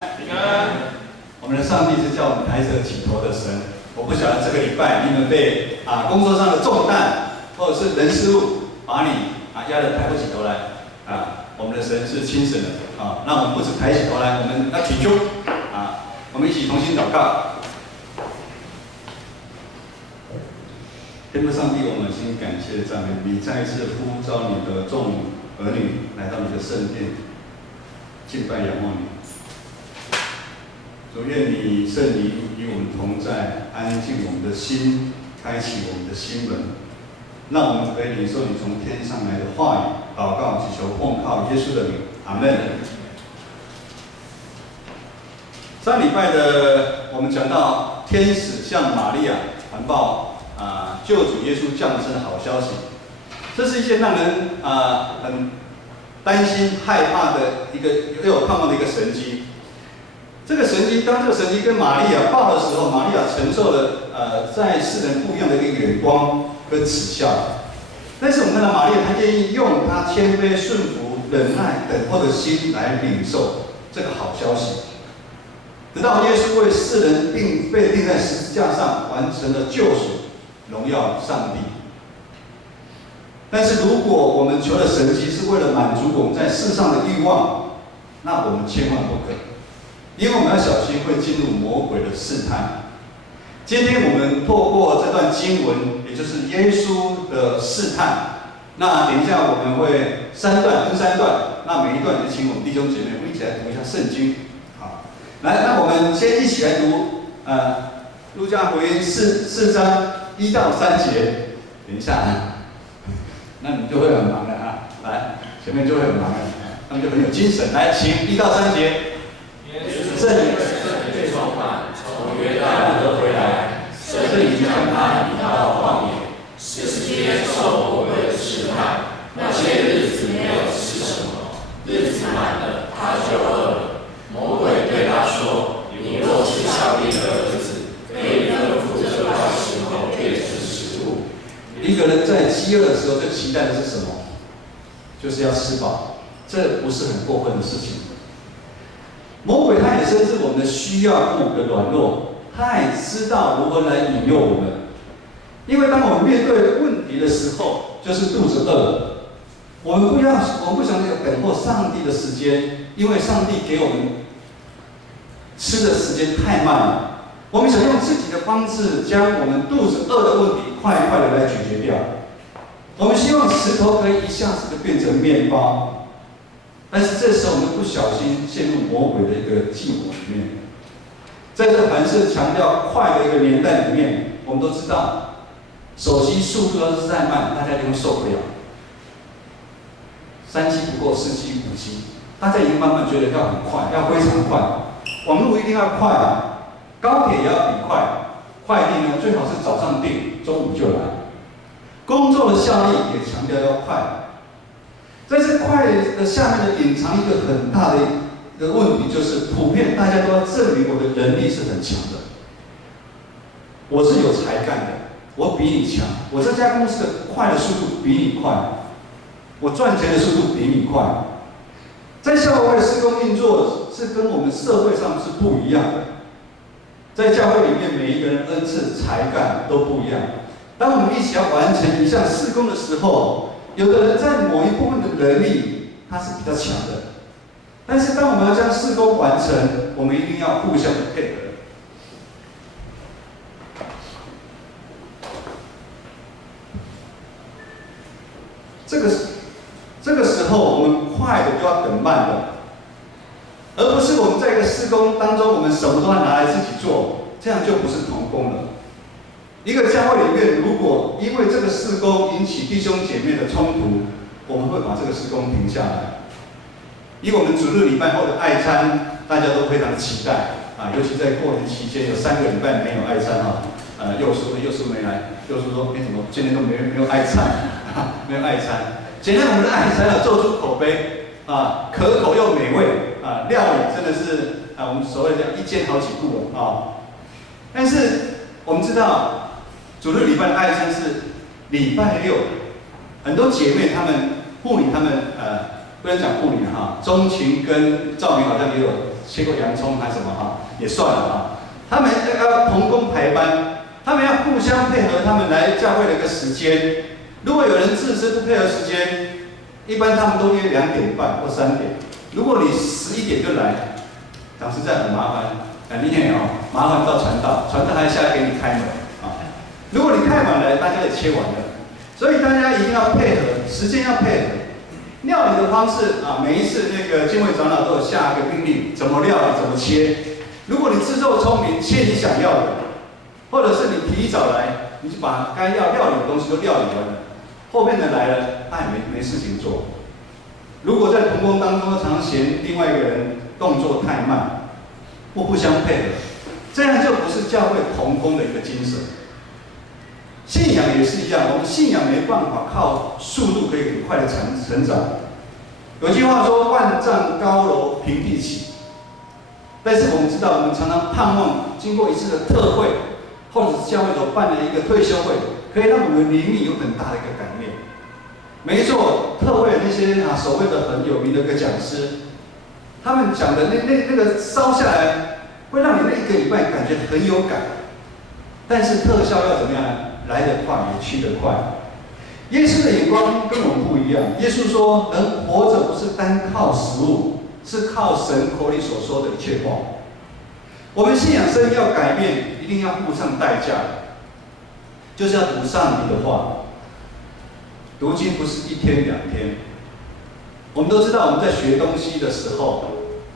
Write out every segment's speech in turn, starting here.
平安。我们的上帝是叫我们抬着起头的神。我不晓得这个礼拜你们被工作上的重担，或者是人事物把你压得抬不起头来我们的神是清神的那我们不止抬起头来，我们要祈求我们一起同心祷告。天父上帝，我们心感谢赞美你，再一次呼召你的众儿女来到你的圣殿，敬拜仰望你。主，愿你圣灵与我们同在，安静我们的心，开启我们的心门，让我们可以领受你从天上来的话语。祷告祈求奉靠耶稣的名，阿门。上礼拜我们讲到天使向玛利亚传报救主耶稣降生的好消息，这是一件让人很担心害怕的一个又有盼望的一个神迹。这个神迹，当这个神迹跟玛利亚报的时候，玛利亚承受了在世人不一样的一个眼光跟耻笑。但是我们看到玛利亚，她愿意用她谦卑、顺服、忍耐、等候的心来领受这个好消息。直到耶稣为世人被钉在十字架上，完成了救赎，荣耀上帝。但是如果我们求的神迹是为了满足我们在世上的欲望，那我们千万不可。因为我们要小心会进入魔鬼的试探。今天我们透过这段经文，也就是耶稣的试探，那等一下我们会分三段，那每一段就请我们弟兄姐妹一起来读一下圣经。好，来，那我们先一起来读路加福音4章1到3节。等一下那你就会很忙了来，前面就会很忙了，他们就很有精神。来，请1到3节。圣灵被充满，从约旦河回来，圣灵将他引到旷野，40天受魔鬼的试探。那些日子没有吃什么，日子满了，他就饿了。魔鬼对他说：“你若是上帝的儿子，可以吩咐这块石头变成食物。”一个人在饥饿的时候最期待的是什么？就是要吃饱，这不是很过分的事情。魔鬼他也深知我们的需要跟我们的软弱，他也知道如何来引诱我们。因为当我们面对问题的时候，就是肚子饿了，我们不想等候上帝的时间，因为上帝给我们吃的时间太慢了。我们想用自己的方式将我们肚子饿的问题快快的来解决掉。我们希望石头可以一下子就变成面包。但是这时候我们不小心陷入魔鬼的一个计谋里面。在这凡事强调快的一个年代里面，我们都知道，手机速度要是再慢，大家就会受不了。3G 不够，4G、5G， 大家已经慢慢觉得要很快，要非常快。网络一定要快高铁也要比快，快递呢最好是早上订，中午就来。工作的效率也强调要快。在这快的下面的隐藏一个很大的一个问题，就是普遍大家都要证明我的能力是很强的，我是有才干的，我比你强，我这家公司的快的速度比你快，我赚钱的速度比你快。在教会施工运作是跟我们社会上是不一样的，在教会里面每一个人恩赐才干都不一样。当我们一起要完成一项施工的时候，有的人在某一部分的能力他是比较强的，但是当我们要将事工完成，我们一定要互相的配合。这个时候我们快的就要等慢的，而不是我们在一个事工当中，我们什么都要拿来自己做，这样就不是同工了。一个教会里面，如果因为这个事工引起弟兄姐妹的冲突，我们会把这个事工停下来。以我们主日礼拜后的爱餐，大家都非常期待尤其在过年期间有3个礼拜没有爱餐佑叔没来，佑叔说：“怎么今天都没有爱餐没有爱餐。”今天我们的爱餐做出口碑可口又美味料理真的是我们所谓的一煎好几步但是我们知道，主日礼拜的爱餐是礼拜6，很多姐妹妇女不能讲妇女钟情跟赵明好像也有切过洋葱还是什么也算了他们要同工排班，他们要互相配合，他们来教会的一个时间。如果有人自私不配合时间，一般他们都约2点半或3点。如果你11点就来，讲实在很麻烦，你也麻烦到传道还要下来给你开门如果你太晚来，大家也切完了，所以大家一定要配合，时间要配合。料理的方式每一次那个敬会长老都有下一个命令，怎么料理，怎么切。如果你自作聪明，切你想要的，或者是你提早来，你就把该要料理的东西都料理完了，后面的来了，他也没事情做。如果在同工当中常嫌另外一个人动作太慢，或不相配合，这样就不是教会同工的一个精神。信仰也是一样，我们信仰没办法靠速度可以很快的成长。有句话说：“万丈高楼平地起。”但是我们知道，我们常常盼望经过一次的特会，或者是教会所办的一个退休会，可以让我们的灵命有很大的一个改变。没错，特会那些所谓的很有名的一个讲师，他们讲的那个烧下来，会让你那1个礼拜感觉很有感。但是特效要怎么样？来得快，也去得快。耶稣的眼光跟我们不一样。耶稣说：“人活着不是单靠食物，是靠神口里所说的一切话。”我们信仰生命要改变，一定要付上代价，就是要读上帝的话。读经不是1天2天。我们都知道，我们在学东西的时候，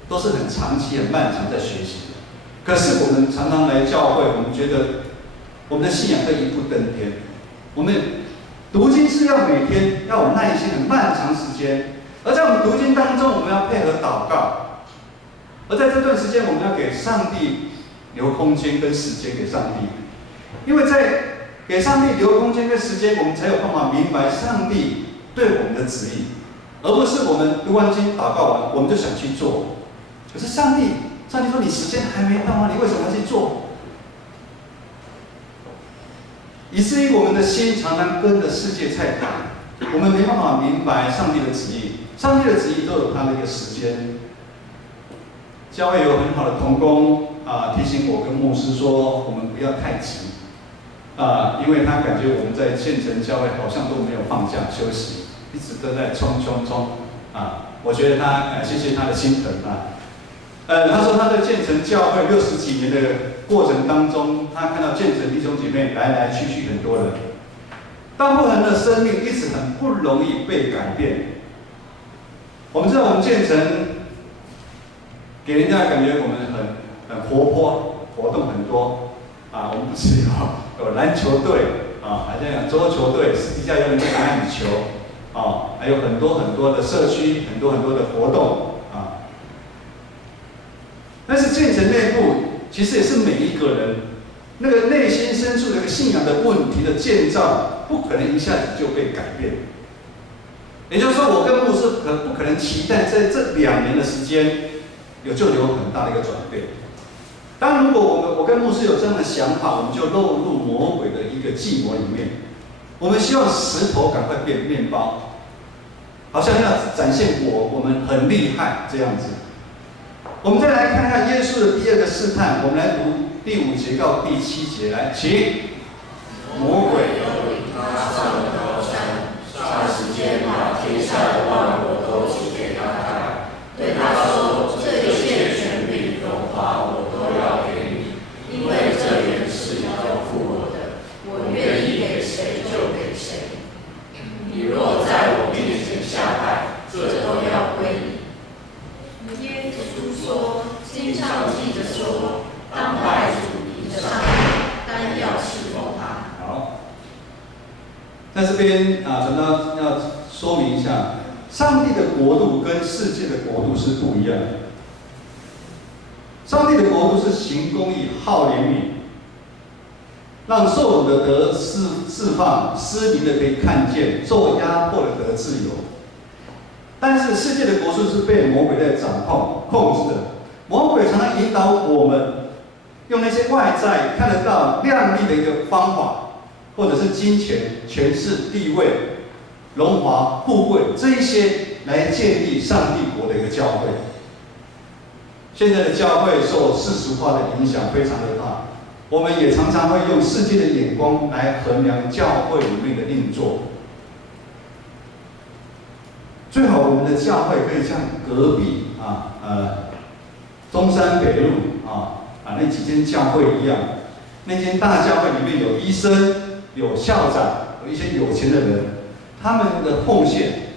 都是很长期、很漫长在学习的。可是我们常常来教会，我们觉得我们的信仰可以一步登天。我们读经是要每天要有耐心、很漫长时间，而在我们读经当中，我们要配合祷告，而在这段时间，我们要给上帝留空间跟时间给上帝，因为在给上帝留空间跟时间，我们才有办法明白上帝对我们的旨意，而不是我们读完经、祷告完，我们就想去做。可是上帝说：“你时间还没到啊，你为什么要去做？”以至于我们的心常常跟着世界在打，我们没办法明白上帝的旨意。上帝的旨意都有他的一个时间。教会有很好的同工提醒我跟牧师说，我们不要太急因为他感觉我们在县城教会好像都没有放假休息，一直都在冲我觉得他谢谢他的心疼他说他在建成教会60几年的过程当中，他看到建成弟兄姐妹来来去去很多人，大部分人的生命一直很不容易被改变。我们知道我们建成给人家感觉我们很活泼，活动很多我们不是有篮球队好像有桌球队，私底下有人在打羽球还有很多很多的社区，很多很多的活动但是建成内部其实也是每一个人那个内心深处的一个信仰的问题的建造，不可能一下子就被改变。也就是说，我跟牧师不可能期待在这2年的时间就有很大的一个转变。当然，如果我跟牧师有这样的想法，我们就落入魔鬼的一个计谋里面。我们希望石头赶快变面包，好像要展现我们很厉害这样子。我们再来看看耶稣的第2个试探，我们来读第5节到第7节，来，请。魔鬼又领他上了高山，霎时间把天下的万国都指给他看，对他说：“这一切权柄、荣华，我都要给你，因为这原是要付我的，我愿意给谁就给谁。你若在我面前下拜，这都要归你。”耶稣说：“经上记着说，当拜主你的上帝，单要侍奉他。”好，在这边传道要说明一下，上帝的国度跟世界的国度是不一样的。上帝的国度是行公义、好怜悯，让受辱的得释放，失明的可以看见，受压迫的得自由。但是世界的国度是被魔鬼在掌控制的。魔鬼常常引导我们用那些外在看得到亮丽的一个方法，或者是金钱、权势、地位、荣华、富贵这一些来建立上帝国的一个教会。现在的教会受世俗化的影响非常的大，我们也常常会用世界的眼光来衡量教会里面的运作。最好我们的教会可以像隔壁中山北路那几间教会一样，那间大教会里面有医生、有校长、有一些有钱的人，他们的奉献，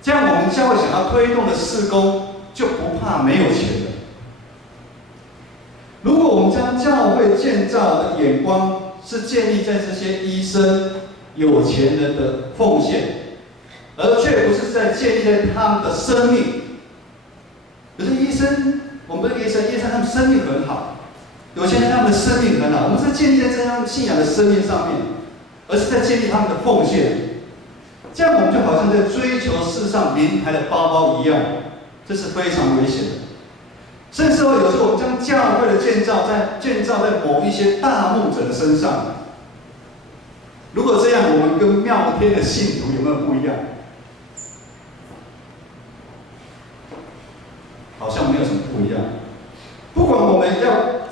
这样我们教会想要推动的事工就不怕没有钱了。如果我们将教会建造的眼光是建立在这些医生、有钱人的奉献，而却不是在建立在他们的生命。可是医生，我们的医生他们生命很好，有钱人他们的生命很好，我们是建立在这样信仰的生命上面，而是在建立他们的奉献。这样我们就好像在追求世上名牌的包包一样，这是非常危险的。甚至有时候我们将教会的建造在某一些大牧者的身上。如果这样，我们跟妙天的信徒有没有不一样？好像没有什么不一样。不管我们要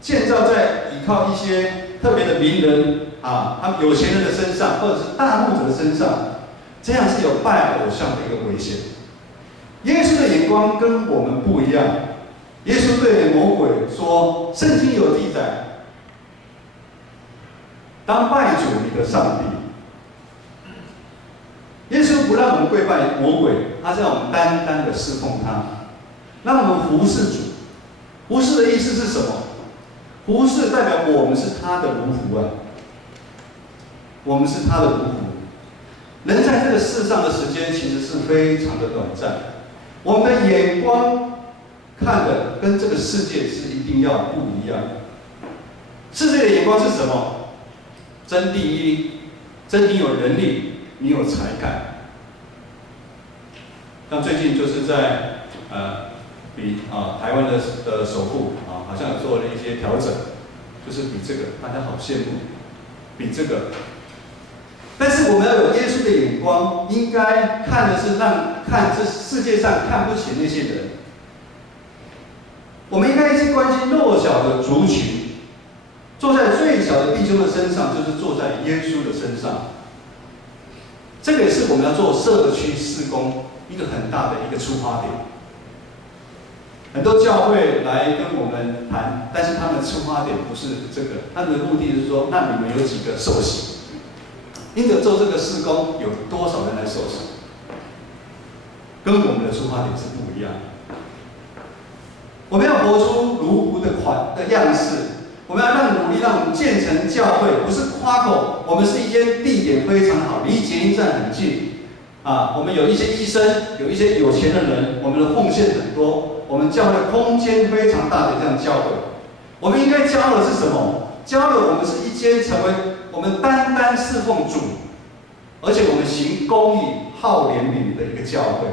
建造在依靠一些特别的名人他们有钱人的身上，或者是大牧者的身上，这样是有拜偶像的一个危险。耶稣的眼光跟我们不一样。耶稣对魔鬼说：“圣经有记载，当拜主你的上帝。”耶稣不让我们跪拜魔鬼，他是让我们单单的侍奉他，让我们服侍主。服侍的意思是什么？服侍代表我们是他的奴仆我们是他的奴仆。人在这个世上的时间其实是非常的短暂，我们的眼光看的跟这个世界是一定要不一样。世界的眼光是什么？争第一，争你有能力，你有才干。像最近就是在比台湾的首富好像有做了一些调整，就是比这个大家好羡慕，比这个。但是我们要有耶稣的眼光，应该看的是看这世界上看不起那些人。我们应该去关心弱小的族群，坐在最小的弟兄的身上，就是坐在耶稣的身上。这个也是我们要做社区事工一个很大的一个出发点。很多教会来跟我们谈，但是他们的出发点不是这个，他们的目的是说，那你们有几个受洗？因着做这个事工，有多少人来受洗？跟我们的出发点是不一样的。我们要活出奴仆的样式，我们要努力让我们建成教会，不是夸口。我们是一间地点非常好，离捷运站很近我们有一些医生，有一些有钱的人，我们的奉献很多，我们教会的空间非常大的这样教会。我们应该教的是什么？教的我们是一间成为我们单单侍奉主，而且我们行公义、好怜悯的一个教会。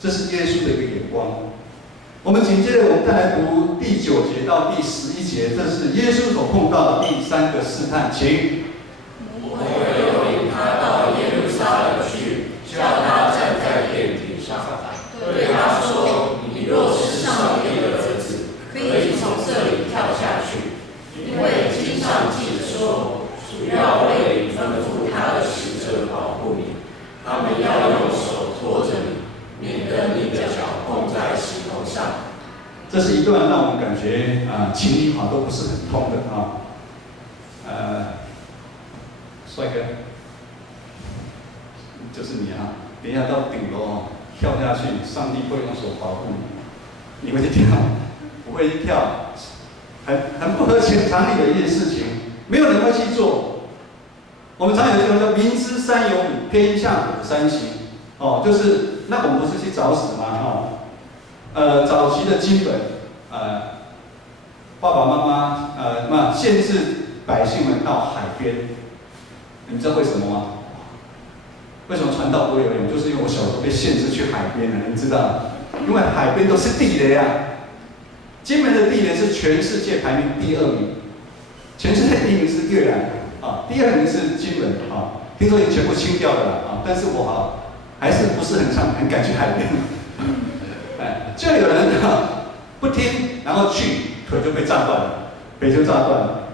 这是耶稣的一个眼光。我们紧接着，我们再来读第9节到第11节，这是耶稣所碰到的第3个试探。请。魔鬼又领他到耶路撒冷去，叫他站在殿顶上，对他说：“你若是上帝的儿子，可以从这里跳下去，因为经上记着说，主要为你吩咐他的使者保护你，他们要用手托着你，免得你的脚碰在石头上。”这是一段让我们感觉情理法都不是很通的帅哥，就是你等一下到顶楼跳下去，上帝会用手保护你，你会去跳？不会去跳，很不合常理的一件事情，没有人会去做。我们常有一句话叫"明知山有虎，偏向虎山行"就是那我们不是去找死吗？早期的经本，爸爸妈妈限制百姓们到海边，你们知道为什么吗？为什么传道不会游泳？就是因为我小时候被限制去海边了，你们知道？因为海边都是地雷金门的地雷是全世界排名第2名，全世界第1名是越南第2名是金门听说已经全部清掉了但是我还是不是很敢去海边。就有人不听，然后去腿就被炸断了，腿就炸断了。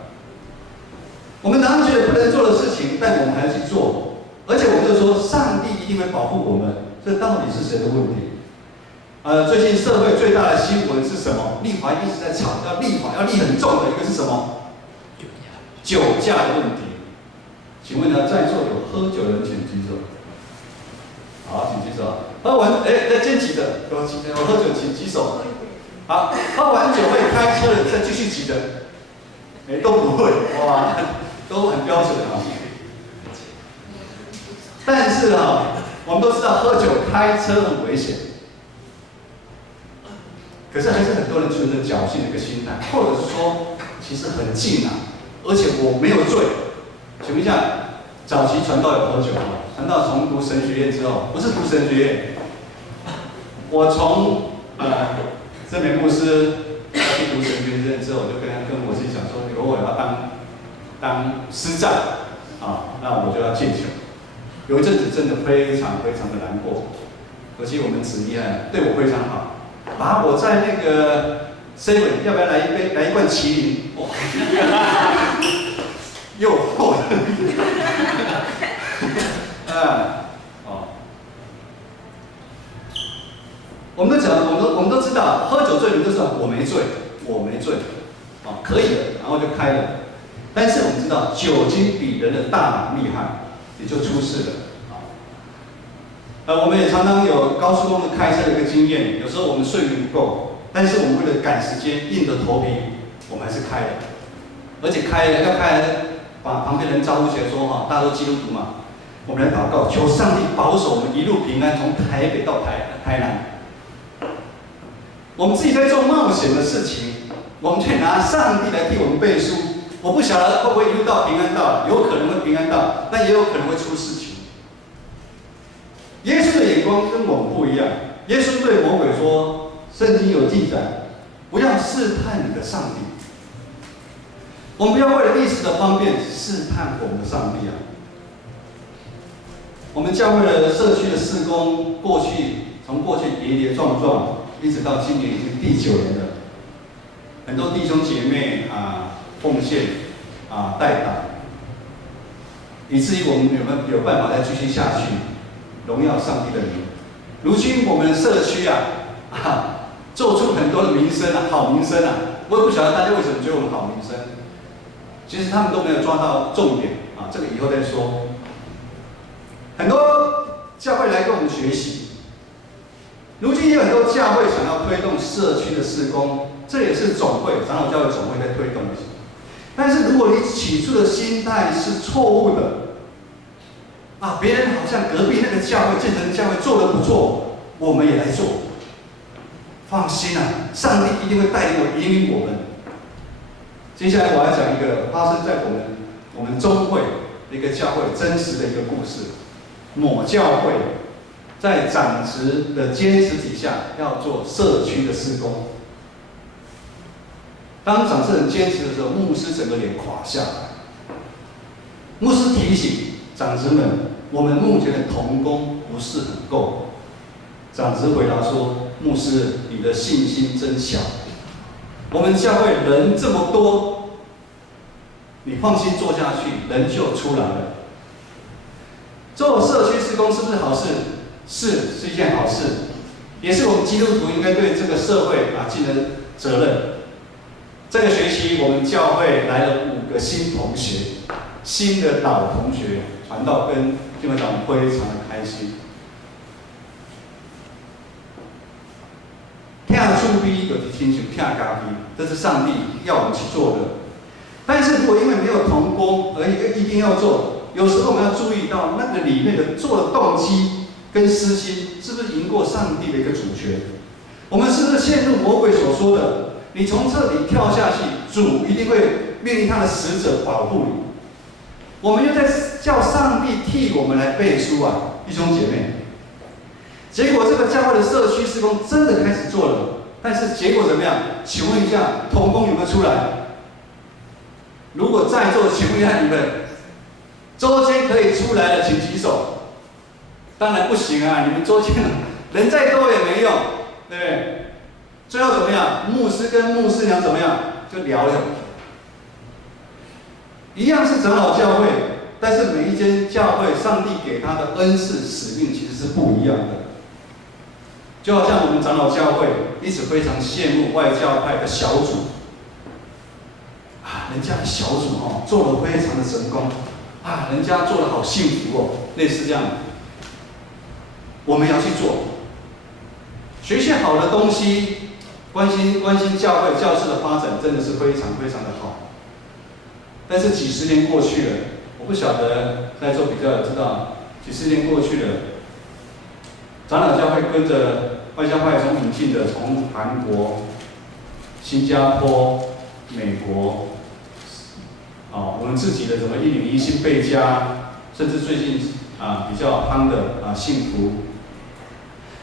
我们常常觉得不能做的事情，但我们还要去做，而且我们就说上帝一定会保护我们，这到底是谁的问题？最近社会最大的新闻是什么？立法一直在吵，要立法要立很重的一个是什么？酒驾的问题。请问呢，在座有喝酒的人请举手。好，请举手。喝完，先举的，有喝酒请举手。好，喝完酒会开车的再继续举的，都不会，哇，都很标准啊。但是我们都知道喝酒开车很危险，可是还是很多人存着侥幸的一个心态，或者是说其实很近啊，而且我没有醉。请问一下，早期传道有喝酒吗？传道从读神学院之后，不是读神学院，我从这名牧师去读神学院之后，我就跟我自己讲说，如果我要当师长那我就要戒酒。有一阵子真的非常非常的难过，而且我们子弟对我非常好，把我在那个 7要不要来一罐麒麟？哇，诱惑我们都知道，喝酒醉人就是我没醉，可以了，然后就开了。但是我们知道，酒精比人的大脑厉害，也就出事了。我们也常常有高速公路开车的一个经验，有时候我们睡眠不够，但是我们为了赶时间，硬着头皮，我们还是开了，而且要开把旁边人招呼起来说大家都基督徒嘛，我们来祷告，求上帝保守我们一路平安，从台北到台南。我们自己在做冒险的事情，我们却拿上帝来替我们背书。我不晓得会不会一路到平安到，有可能会平安到，但也有可能会出事情。耶稣的眼光跟我们不一样。耶稣对魔鬼说：“圣经有记载，不要试探你的上帝。”我们不要为了一时的方便试探我们的上帝啊！我们教会的社区的事工，从过去跌跌撞撞，一直到今年已经第9年了。很多弟兄姐妹奉献代祷，以至于我们有办法再继续下去，荣耀上帝的名。如今我们的社区做出很多的名声好名声我也不晓得大家为什么觉得我们好名声。其实他们都没有抓到重点这个以后再说。很多教会来跟我们学习，如今有很多教会想要推动社区的事工，这也是总会长老教会总会在推动的。但是如果你起初的心态是错误的，别人好像隔壁那个教会、建成教会做得不错，我们也来做。放心上帝一定会带领我们。接下来我要讲一个发生在我们中会的一个教会真实的一个故事。某教会在长执的坚持底下，要做社区的事工。当长执人坚持的时候，牧师整个脸垮下来。牧师提醒长执们，我们目前的同工不是很够。长执回答说：“牧师，你的信心真小。我们教会人这么多，你放心做下去，人就出来了。做社区事工是不是好事？是一件好事，也是我们基督徒应该对这个社会尽的责任。这个学期我们教会来了5个新同学，新的老同学，传道跟弟兄长非常的开心。听出逼就是亲像听家逼，这是上帝要我们去做的。但是如果因为没有同工而一定要做，有时候我们要注意到那个里面的做的动机跟私心是不是赢过上帝的一个主权？我们是不是陷入魔鬼所说的？你从这里跳下去，主一定会命令他的使者保护你。我们又在叫上帝替我们来背书弟兄姐妹。结果这个教会的社区事工真的开始做了，但是结果怎么样？请问一下，同工有没有出来？如果在座，请问一下你们，周间可以出来的，请举手。当然不行你们周间人再多也没用，对不对？最后怎么样？牧师跟牧师娘怎么样？就聊了。一样是长老教会，但是每一间教会，上帝给他的恩赐使命其实是不一样的。就好像我们长老教会一直非常羡慕外教派的小组，人家的小组做得非常的成功，人家做得好幸福哦，类似这样。我们要去做，学些好的东西，关心教会教士的发展，真的是非常非常的好。但是几十年过去了，我不晓得在座比较知道，几十年过去了，长老教会跟着外教派从引进的，从韩国、新加坡、美国，我们自己的什么101新贝加，甚至最近比较夯的幸福，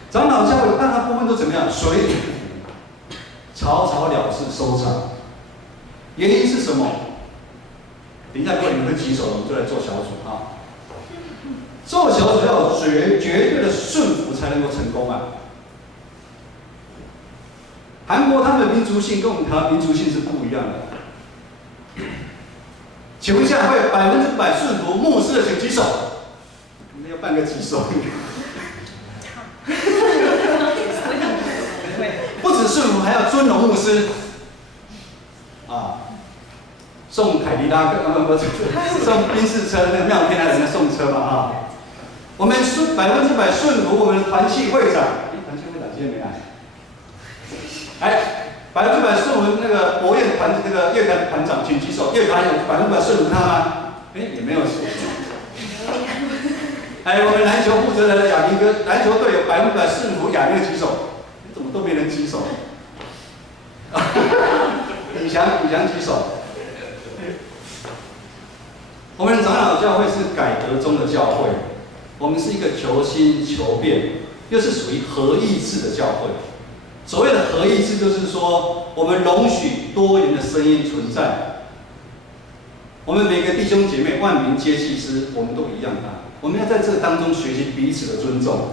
长老教会大部分都怎么样？水土不服，草草了事收场。原因是什么？等一下，如果你们会举手，我们就来做小组啊。做小组要有绝对的顺服才能够成功啊。韩国他们的民族性跟我们台湾民族性是不一样的。请问一下，会100%顺服牧师的请举手。我们要办个举手。不止顺服，还要尊荣牧师。送凯迪拉克，送宾士车，那个妙天来人的送车嘛我们100%顺服我们的团契会长，团契会长今天没来。100%顺服那个国乐团那个乐团团长，请举手。乐团有100%顺服他吗？也没有。我们篮球负责人亚明哥，篮球队有100%顺服亚明的举手，怎么都没人举手？李翔举手。我们的长老教会是改革中的教会，我们是一个求新求变，又是属于合意制的教会。所谓的合意制，就是说我们容许多元的声音存在。我们每个弟兄姐妹万民皆祭司，我们都一样我们要在这当中学习彼此的尊重。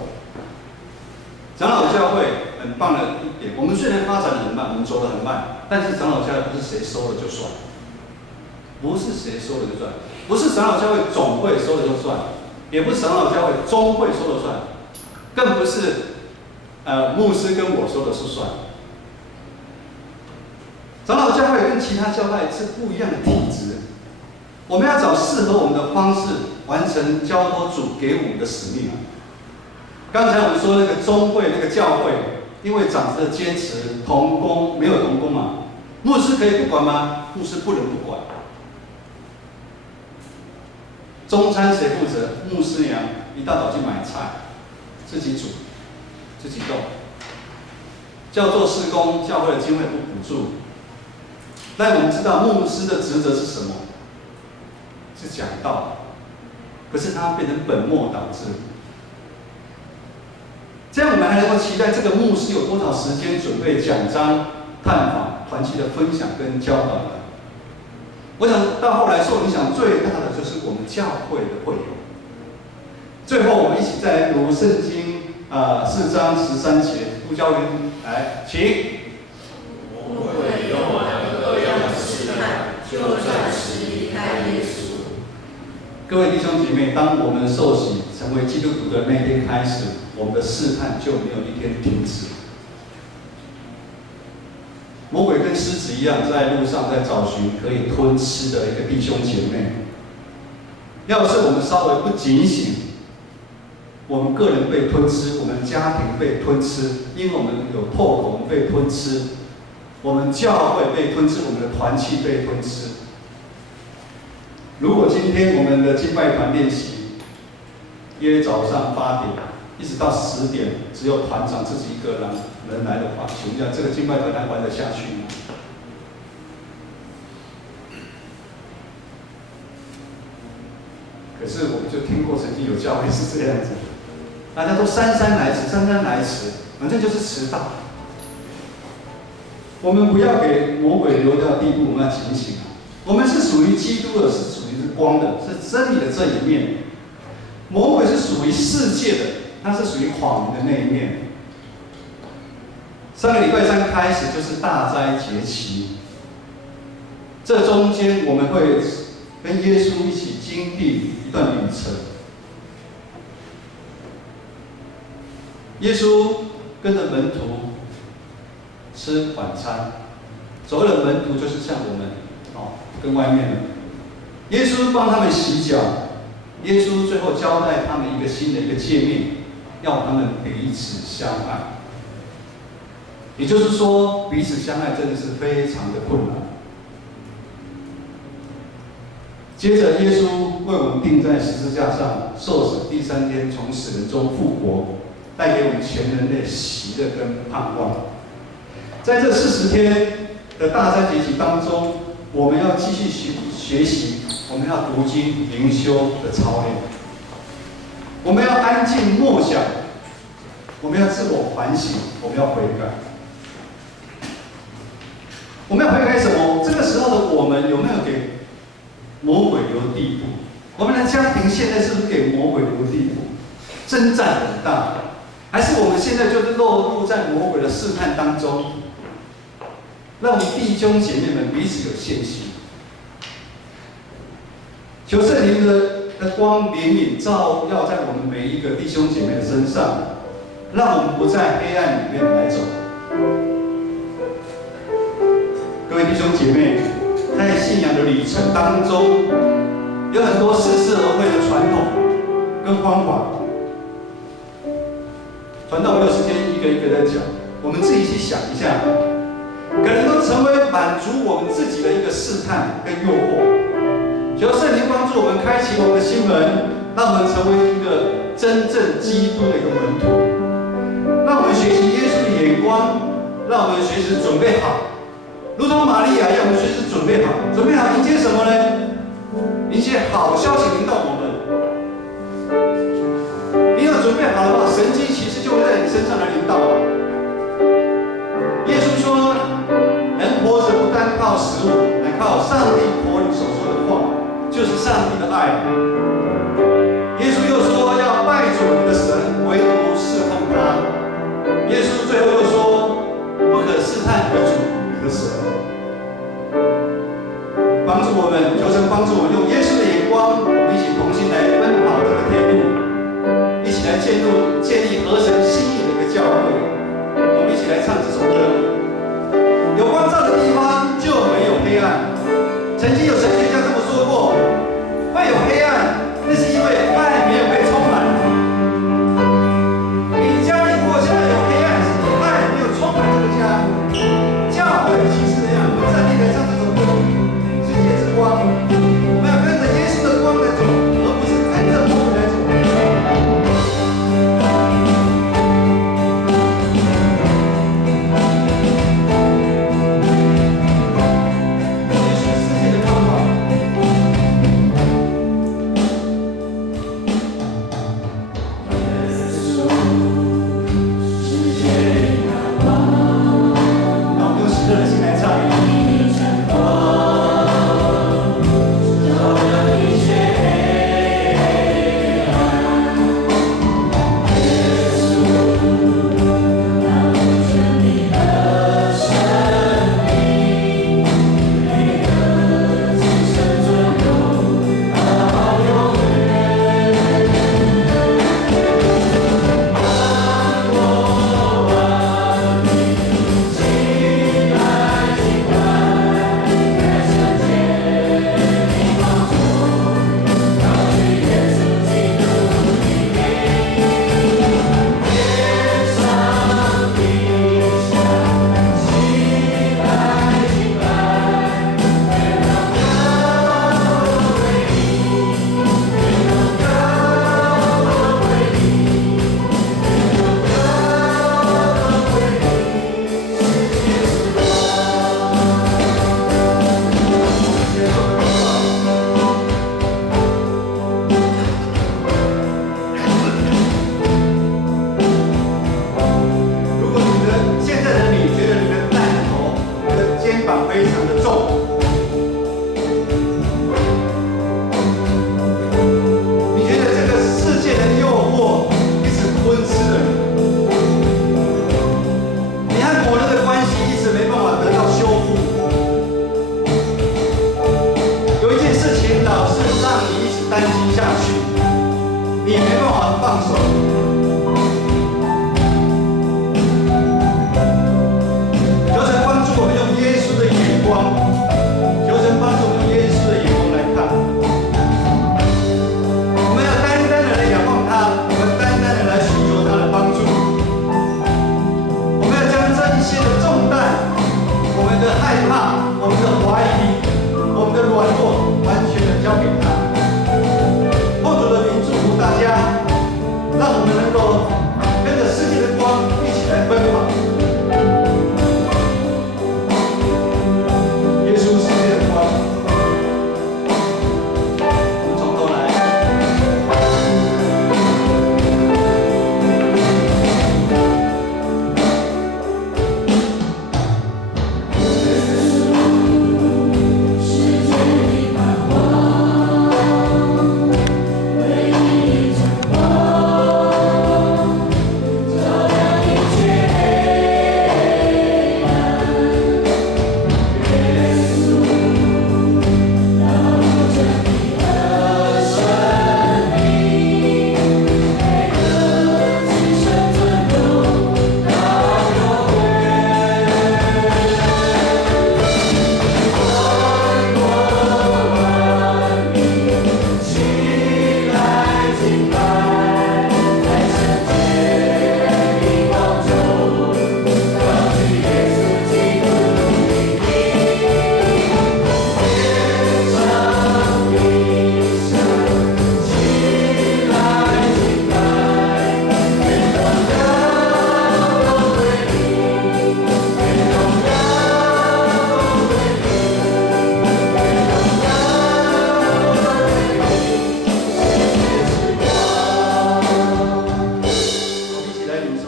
长老教会很棒的一点，我们虽然发展得很慢，我们走得很慢，但是长老教会不是谁收了就算，不是谁收了就算，不是长老教会总会收了就算，也不是长老教会中会说了算，更不是牧师跟我说的是算。长老教会跟其他教派是不一样的体质，我们要找适合我们的方式，完成交托主给我们的使命。刚才我们说那个中会那个教会，因为长子的坚持同工没有同工嘛，牧师可以不管吗？牧师不能不管。中餐谁负责？牧师娘一大早去买菜，自己煮，自己动。叫做事工，教会的经费不补助。但我们知道牧师的职责是什么？是讲道，可是他变成本末倒置。这样我们还能够期待这个牧师有多少时间准备讲章、探访、团契的分享跟教导呢？我想到后来受影响最大的就是我们教会的会友。最后我们一起再来读圣经4章13节，顾教员来，请。魔鬼用各样的试探，就暂时离开耶稣。各位弟兄姐妹，当我们受洗成为基督徒的那一天开始，我们的试探就没有一天停止。魔鬼跟狮子一样，在路上在找寻可以吞吃的一个弟兄姐妹。要是我们稍微不警醒，我们个人被吞吃，我们家庭被吞吃，因为我们有破口，我们被吞吃，我们教会被吞吃，我们的团契被吞吃。如果今天我们的敬拜团练习，约早上8点，一直到10点，只有团长自己一个人来的话，请问一下，这个敬拜团还玩得下去吗？可是我们就听过曾经有教会是这样子，大家都姗姗来迟，反正就是迟到。我们不要给魔鬼留掉地步，我们要警醒啊！我们是属于基督的，是属于是光的，是真理的这一面。魔鬼是属于世界的，它是属于谎言的那一面。上个礼拜三开始就是大斋节期，这中间我们会跟耶稣一起经历一段旅程。耶稣跟着门徒吃晚餐，所谓的门徒就是像我们跟外面的。耶稣帮他们洗脚，耶稣最后交代他们一个新的一个诫命，要他们彼此相爱。也就是说，彼此相爱真的是非常的困难。接着，耶稣为我们钉在十字架上，受死，第3天从死人中复活，带给我们全人类喜乐跟盼望。在这40天的大斋节期当中，我们要继续学习，我们要读经灵修的操练，我们要安静默想，我们要自我反省，我们要悔改。我们要悔改什么？这个时候的我们有没有给魔鬼留地步？我们的家庭现在是不是给魔鬼留地步？征战很大，还是我们现在就是落入在魔鬼的试探当中？让我们弟兄姐妹们彼此有信心，求圣灵的光怜悯照耀在我们每一个弟兄姐妹的身上，让我们不在黑暗里面来走。各位弟兄姐妹，在信仰的旅程当中，有很多似是而非的传统跟方法。传道没有时间一个一个的讲，我们自己去想一下，可能都成为满足我们自己的一个试探跟诱惑。求圣灵帮助我们开启我们的心门，让我们成为一个真正基督的一个门徒，让我们学习耶稣的眼光，让我们随时准备好。如同玛利亚一样，我们随时准备好，准备好迎接什么呢？迎接好消息临到我们。你要准备好的话，神迹其实就会在你身上来临到。耶稣说，人活着不单靠食物，乃靠上帝口里所说的话，就是上帝的爱。耶稣又说要拜主你的神，唯独侍奉他。耶稣最后又说，不可试探你的主你的神。帮助我们，求神帮助我们用耶稣的眼光，我们一起同心来奔跑这个天路，一起来建立合神心意的一个教会。我们一起来唱这首歌。有光照的地方就没有黑暗。曾经有神学家这么说过，会有黑暗，那是因为爱没有被充满。你家里如果现在有黑暗，是你爱没有充满这个家。教会其实这样，我们站立来唱这首歌。光，我们要跟着耶稣的光来走，而不是跟着魔鬼来走。耶稣世界的盼望。耶稣世界的盼望。让我们用喜乐的心来唱。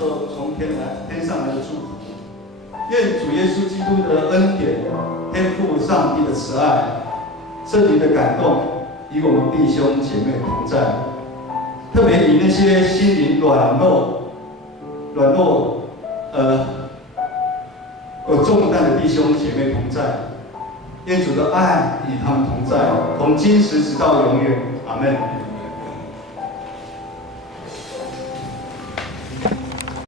受从天上来的祝福。愿主耶稣基督的恩典、天父上帝的慈爱、圣灵的感动，与我们弟兄姐妹同在。特别与那些心灵软弱、有重担的弟兄姐妹同在。愿主的爱与他们同在，从今时直到永远。阿们。